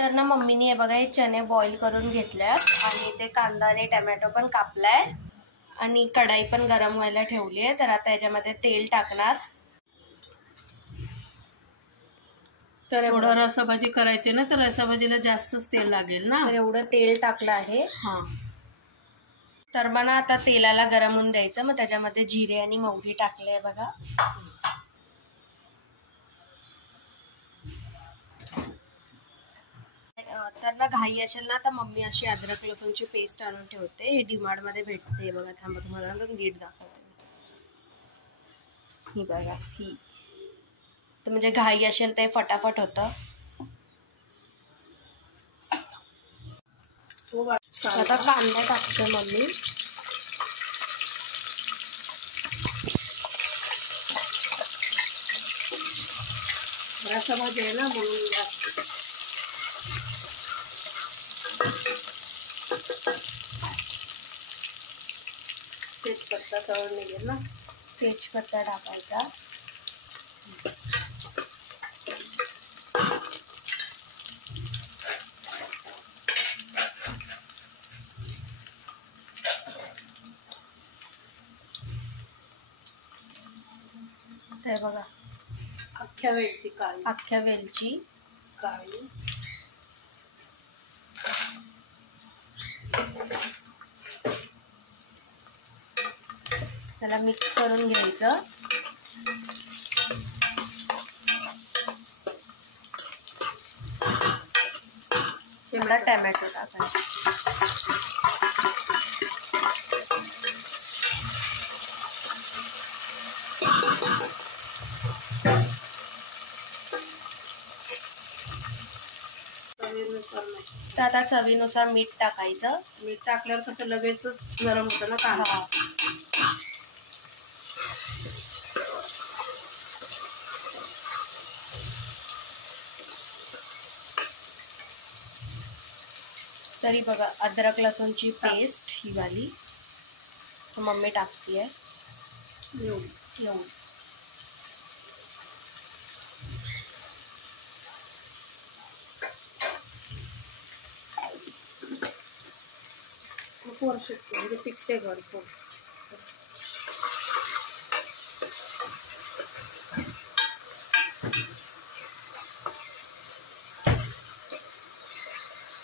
तर ना मम्मीने हे बघा हे चणे बॉईल करून घेतल्यात आणि ते कांदा आणि टोमॅटो पण कापलाय आणि कढाई पण गरम व्हायला ठेवली आहे. तर आता याच्यामध्ये तेल टाकणार. तर एवढं रसाभाजी करायची ना, तर रसाभाजीला जास्तच तेल लागेल ना. तर एवढं तेल टाकलं आहे. हां. तर मग ना आता तेलाला गरम होऊन द्यायचं. मग त्याच्यामध्ये जिरे आणि मोहरी टाकले आहे बघा. तर ना घाई असेल ना तर मम्मी अशी अद्रक लसूणची पेस्ट आणून ठेवते. हे डीमार्ट मध्ये भेटते बघा. थांबा तुम्हाला नीट दाखवते. ही बघा ही. तर म्हणजे घाई असेल ते फटाफट होतं. आता कांदा टाकते मम्मी. रसाभाजी आहे ना म्हणून तेजपत्ता तळून निघेल ना. तेजपत्ता टाकायचा. ते बघा अख्ख्या वेलची काळी. अख्ख्या वेलची काळी. त्याला मिक्स करून घ्यायचं. थोडा टोमॅटो टाकायचा. तर आता चवीनुसार मीठ टाकायचं. मीठ टाकल्यावर कसं लगेचच गरम होतं ना कांदा. तरी बघा अद्रक लसूणची पेस्ट ही वाली मम्मी टाकतीये. वर्ष म्हणजे टिकते भरपूर.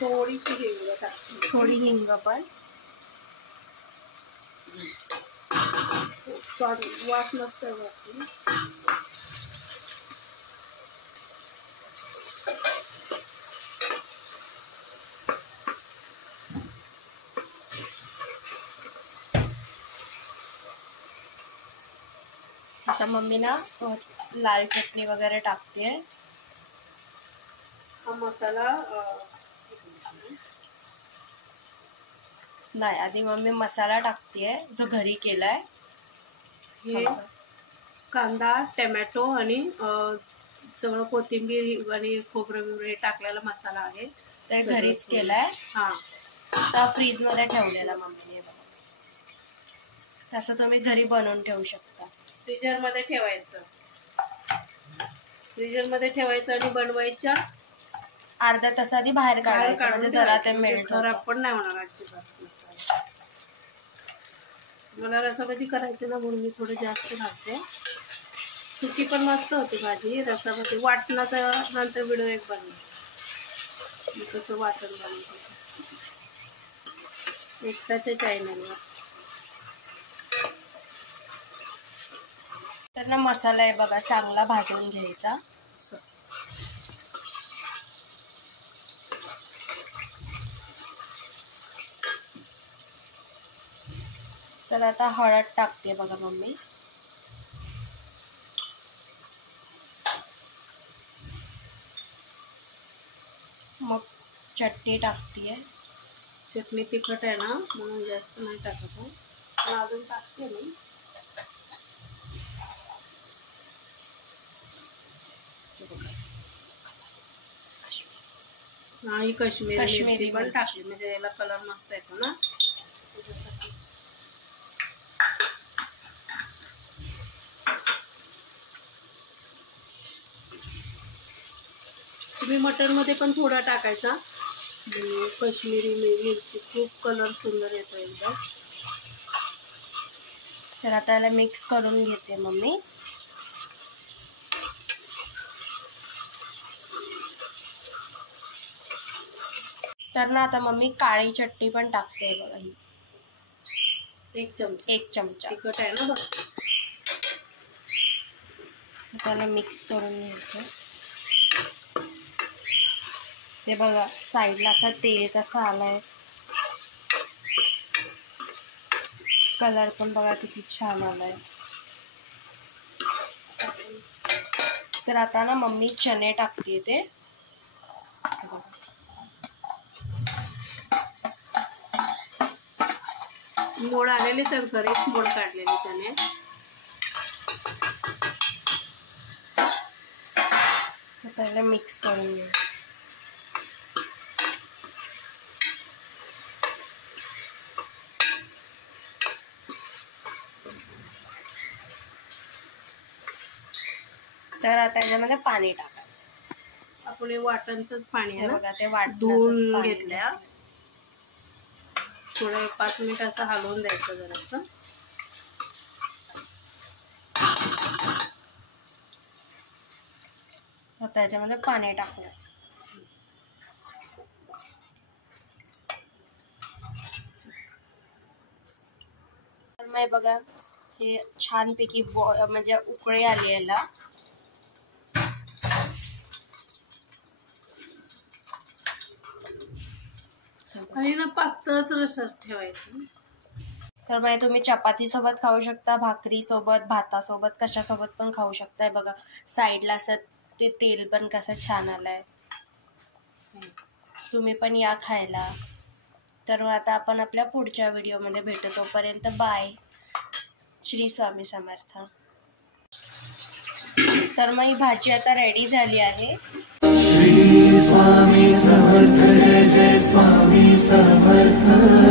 थोडीशी हिंग टाकते. थोडी हिंग पण. वास मस्त वाटते. आता मम्मी ना लाल चटणी वगैरे टाकते. हा मसाला नाही आधी मम्मी मसाला टाकते जो घरी केलाय. हे कांदा टोमॅटो आणि सगळं कोथिंबीर आणि खोबरं वगैरे टाकलेला मसाला आहे. ते घरीच केलाय. हा. आता फ्रीज मध्ये ठेवलेला मम्मीने. तसं तुम्ही घरी बनवून ठेवू शकता. फ्रीजर मध्ये ठेवायचं. फ्रीजर मध्ये ठेवायचं आणि बनवायच्या अर्धा तास आधी बाहेर काढायचं म्हणजे जरा ते मेल्ट खराब पण नाही होणार अजिबात मसाला. मला रसाभाजी करायची ना म्हणून मी थोडं जास्त घालते. सुकी पण मस्त होती भाजी. रसाभाजी वाटणाचा नंतर व्हिडिओ एक बनवला मी कसं वाटण बनवते एकटाच्या चॅनलवर. तर ना मसाला आहे बघा चांगला भाजून घ्यायचा. तर आता हळद टाकते बघा मम्मी. मग चटणी टाकते. चटणी तिखट आहे ना म्हणून जास्त नाही टाकत. पण अजून टाकते मी. हा ही काश्मीरी मिरची पण टाकली म्हणजे याला कलर मस्त येतो ना. तुम्ही मी मटनमध्ये पण थोडा टाकायचा. कश्मीरी मिरची खूप कलर सुंदर येतो एकदम. तर आता याला मिक्स करून घेते मम्मी. तर ना आता मम्मी काळी चटणी पण टाकते बघा. ही 1 चमचा तिखट आहे ना बघ. त्याला मिक्स करून घ्यायचं. ते बघा साईडला असा तेल कसा आलाय. कलर पण बघा किती छान आलाय. तर आता ना मम्मी चणे टाकते. ते मोड आलेले तर घरीच मोड काढलेले चणे. त्याला मिक्स करून घे. तर आता याच्यामध्ये पाणी टाकायचं. आपण हे वाटणचंच पाणी आहे बघा. ते धुवून घेतल्या. थोडं 5 मिनिट असं हलवून द्यायचं जरासं. आता याच्यामध्ये पाणी टाकलं. तर मग बघा हे छानपैकी म्हणजे उकळी आली याला. आणि ना पातळच रस्सा ठेवायचं. तर मग तुम्ही चपाती सोबत खाऊ शकता, भाकरी सोबत, भातासोबत, कशासोबत पण खाऊ शकताय. बघा साईडला असं ते तेल पण कसं छान आलंय. तुम्ही पण या खायला. तर मग आता आपण आपल्या पुढच्या व्हिडिओमध्ये भेटू. तोपर्यंत बाय. श्री स्वामी समर्थ. तर मग ही भाजी आता रेडी झाली आहे. श्री स्वामी समर्थ. जय जय स्वामी समर्थ.